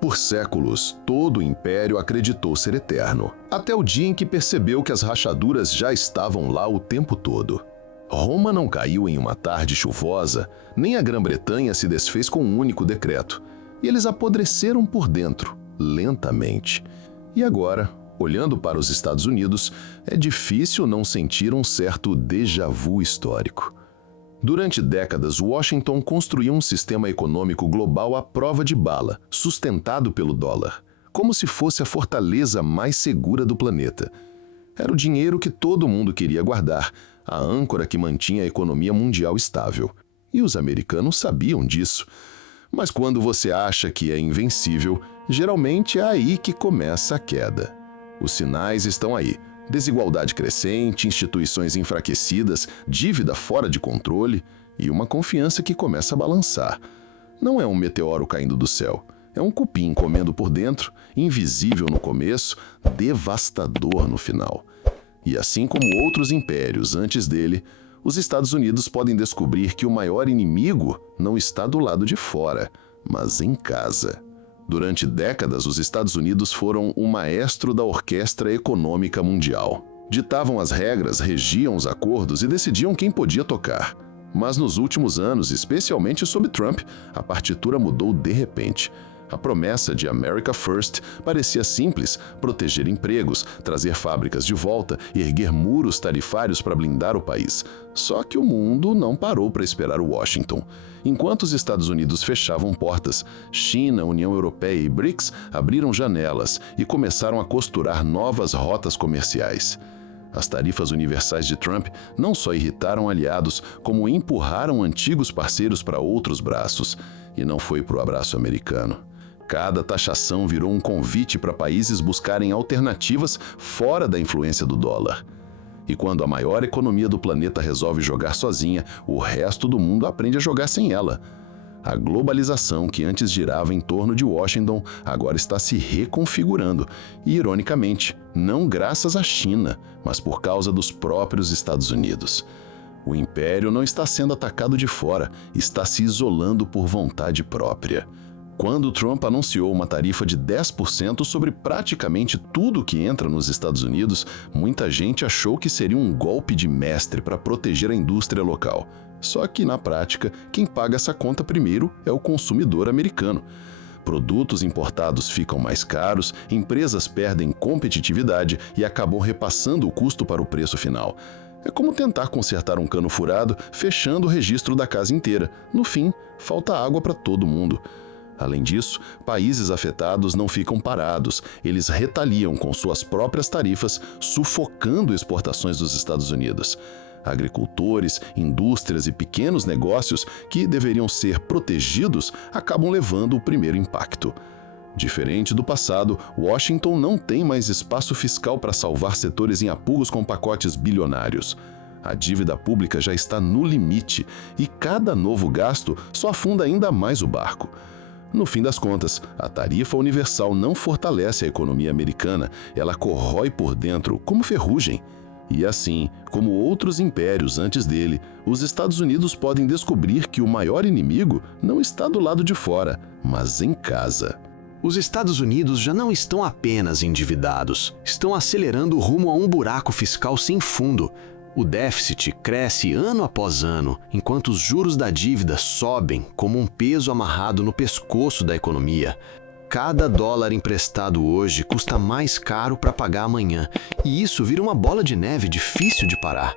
Por séculos, todo o império acreditou ser eterno, até o dia em que percebeu que as rachaduras já estavam lá o tempo todo. Roma não caiu em uma tarde chuvosa, nem a Grã-Bretanha se desfez com um único decreto, e eles apodreceram por dentro, lentamente. E agora, olhando para os Estados Unidos, é difícil não sentir um certo déjà vu histórico. Durante décadas, Washington construiu um sistema econômico global à prova de bala, sustentado pelo dólar, como se fosse a fortaleza mais segura do planeta. Era o dinheiro que todo mundo queria guardar, a âncora que mantinha a economia mundial estável. E os americanos sabiam disso. Mas quando você acha que é invencível, geralmente é aí que começa a queda. Os sinais estão aí. Desigualdade crescente, instituições enfraquecidas, dívida fora de controle e uma confiança que começa a balançar. Não é um meteoro caindo do céu, é um cupim comendo por dentro, invisível no começo, devastador no final. E assim como outros impérios antes dele, os Estados Unidos podem descobrir que o maior inimigo não está do lado de fora, mas em casa. Durante décadas, os Estados Unidos foram o maestro da orquestra econômica mundial. Ditavam as regras, regiam os acordos e decidiam quem podia tocar. Mas nos últimos anos, especialmente sob Trump, a partitura mudou de repente. A promessa de America First parecia simples: proteger empregos, trazer fábricas de volta, erguer muros tarifários para blindar o país. Só que o mundo não parou para esperar Washington. Enquanto os Estados Unidos fechavam portas, China, União Europeia e BRICS abriram janelas e começaram a costurar novas rotas comerciais. As tarifas universais de Trump não só irritaram aliados, como empurraram antigos parceiros para outros braços. E não foi para o abraço americano. Cada taxação virou um convite para países buscarem alternativas fora da influência do dólar. E quando a maior economia do planeta resolve jogar sozinha, o resto do mundo aprende a jogar sem ela. A globalização, que antes girava em torno de Washington, agora está se reconfigurando. E, ironicamente, não graças à China, mas por causa dos próprios Estados Unidos. O império não está sendo atacado de fora, está se isolando por vontade própria. Quando Trump anunciou uma tarifa de 10% sobre praticamente tudo que entra nos Estados Unidos, muita gente achou que seria um golpe de mestre para proteger a indústria local. Só que, na prática, quem paga essa conta primeiro é o consumidor americano. Produtos importados ficam mais caros, empresas perdem competitividade e acabam repassando o custo para o preço final. É como tentar consertar um cano furado, fechando o registro da casa inteira. No fim, falta água para todo mundo. Além disso, países afetados não ficam parados, eles retaliam com suas próprias tarifas, sufocando exportações dos Estados Unidos. Agricultores, indústrias e pequenos negócios que deveriam ser protegidos acabam levando o primeiro impacto. Diferente do passado, Washington não tem mais espaço fiscal para salvar setores em apuros com pacotes bilionários. A dívida pública já está no limite e cada novo gasto só afunda ainda mais o barco. No fim das contas, a tarifa universal não fortalece a economia americana, ela corrói por dentro como ferrugem. E assim, como outros impérios antes dele, os Estados Unidos podem descobrir que o maior inimigo não está do lado de fora, mas em casa. Os Estados Unidos já não estão apenas endividados, estão acelerando rumo a um buraco fiscal sem fundo. O déficit cresce ano após ano, enquanto os juros da dívida sobem como um peso amarrado no pescoço da economia. Cada dólar emprestado hoje custa mais caro para pagar amanhã, e isso vira uma bola de neve difícil de parar.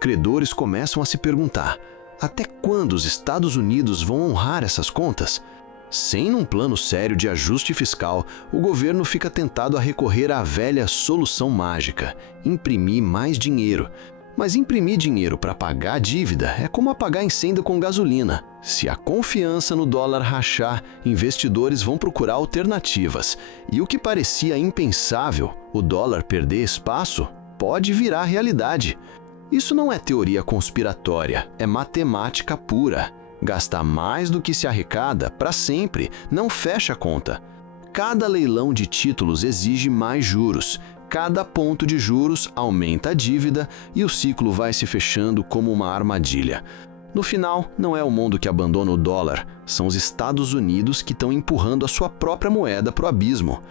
Credores começam a se perguntar: até quando os Estados Unidos vão honrar essas contas? Sem um plano sério de ajuste fiscal, o governo fica tentado a recorrer à velha solução mágica: imprimir mais dinheiro. Mas imprimir dinheiro para pagar a dívida é como apagar incêndio com gasolina. Se a confiança no dólar rachar, investidores vão procurar alternativas. E o que parecia impensável, o dólar perder espaço, pode virar realidade. Isso não é teoria conspiratória, é matemática pura. Gastar mais do que se arrecada para sempre não fecha a conta. Cada leilão de títulos exige mais juros. Cada ponto de juros aumenta a dívida e o ciclo vai se fechando como uma armadilha. No final, não é o mundo que abandona o dólar, são os Estados Unidos que estão empurrando a sua própria moeda para o abismo.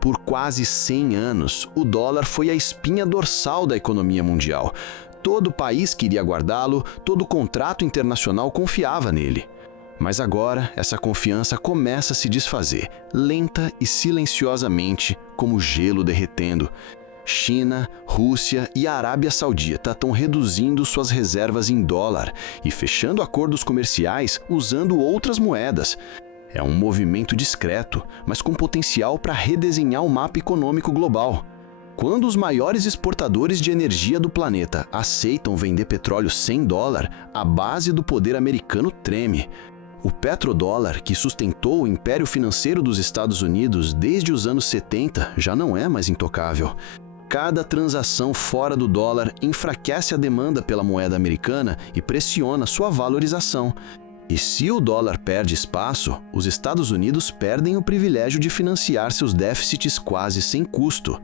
Por quase 100 anos, o dólar foi a espinha dorsal da economia mundial. Todo país queria guardá-lo, todo contrato internacional confiava nele. Mas agora, essa confiança começa a se desfazer, lenta e silenciosamente, como gelo derretendo. China, Rússia e a Arábia Saudita estão reduzindo suas reservas em dólar e fechando acordos comerciais usando outras moedas. É um movimento discreto, mas com potencial para redesenhar o mapa econômico global. Quando os maiores exportadores de energia do planeta aceitam vender petróleo sem dólar, a base do poder americano treme. O petrodólar, que sustentou o império financeiro dos Estados Unidos desde os anos 70, já não é mais intocável. Cada transação fora do dólar enfraquece a demanda pela moeda americana e pressiona sua valorização. E se o dólar perde espaço, os Estados Unidos perdem o privilégio de financiar seus déficits quase sem custo.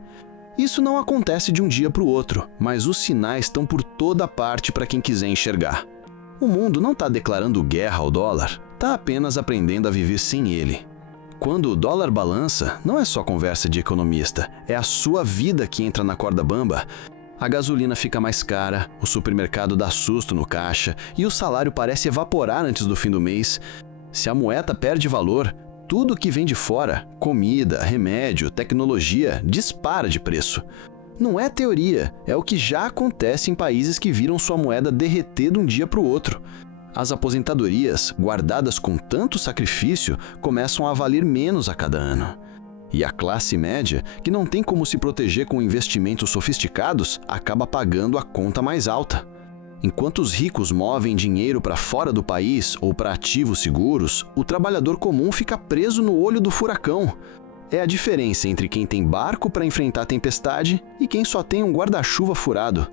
Isso não acontece de um dia para o outro, mas os sinais estão por toda parte para quem quiser enxergar. O mundo não está declarando guerra ao dólar, está apenas aprendendo a viver sem ele. Quando o dólar balança, não é só conversa de economista, é a sua vida que entra na corda bamba. A gasolina fica mais cara, o supermercado dá susto no caixa e o salário parece evaporar antes do fim do mês. Se a moeda perde valor, tudo que vem de fora, comida, remédio, tecnologia, dispara de preço. Não é teoria, é o que já acontece em países que viram sua moeda derreter de um dia para o outro. As aposentadorias, guardadas com tanto sacrifício, começam a valer menos a cada ano. E a classe média, que não tem como se proteger com investimentos sofisticados, acaba pagando a conta mais alta. Enquanto os ricos movem dinheiro para fora do país ou para ativos seguros, o trabalhador comum fica preso no olho do furacão. É a diferença entre quem tem barco para enfrentar a tempestade e quem só tem um guarda-chuva furado.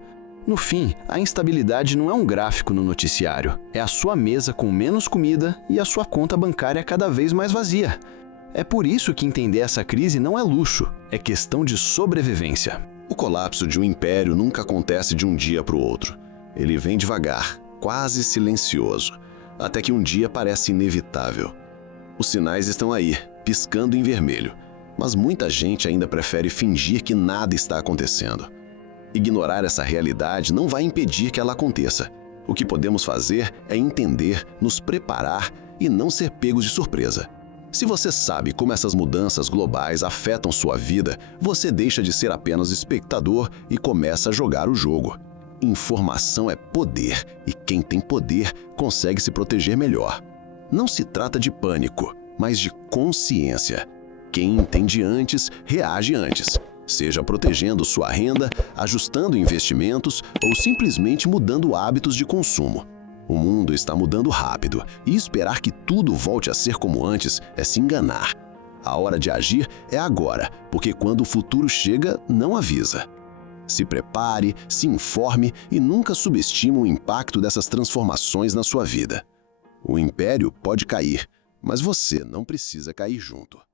No fim, a instabilidade não é um gráfico no noticiário, é a sua mesa com menos comida e a sua conta bancária cada vez mais vazia. É por isso que entender essa crise não é luxo, é questão de sobrevivência. O colapso de um império nunca acontece de um dia para o outro. Ele vem devagar, quase silencioso, até que um dia parece inevitável. Os sinais estão aí, piscando em vermelho, mas muita gente ainda prefere fingir que nada está acontecendo. Ignorar essa realidade não vai impedir que ela aconteça. O que podemos fazer é entender, nos preparar e não ser pegos de surpresa. Se você sabe como essas mudanças globais afetam sua vida, você deixa de ser apenas espectador e começa a jogar o jogo. Informação é poder, e quem tem poder consegue se proteger melhor. Não se trata de pânico, mas de consciência. Quem entende antes, reage antes. Seja protegendo sua renda, ajustando investimentos ou simplesmente mudando hábitos de consumo. O mundo está mudando rápido e esperar que tudo volte a ser como antes é se enganar. A hora de agir é agora, porque quando o futuro chega, não avisa. Se prepare, se informe e nunca subestime o impacto dessas transformações na sua vida. O império pode cair, mas você não precisa cair junto.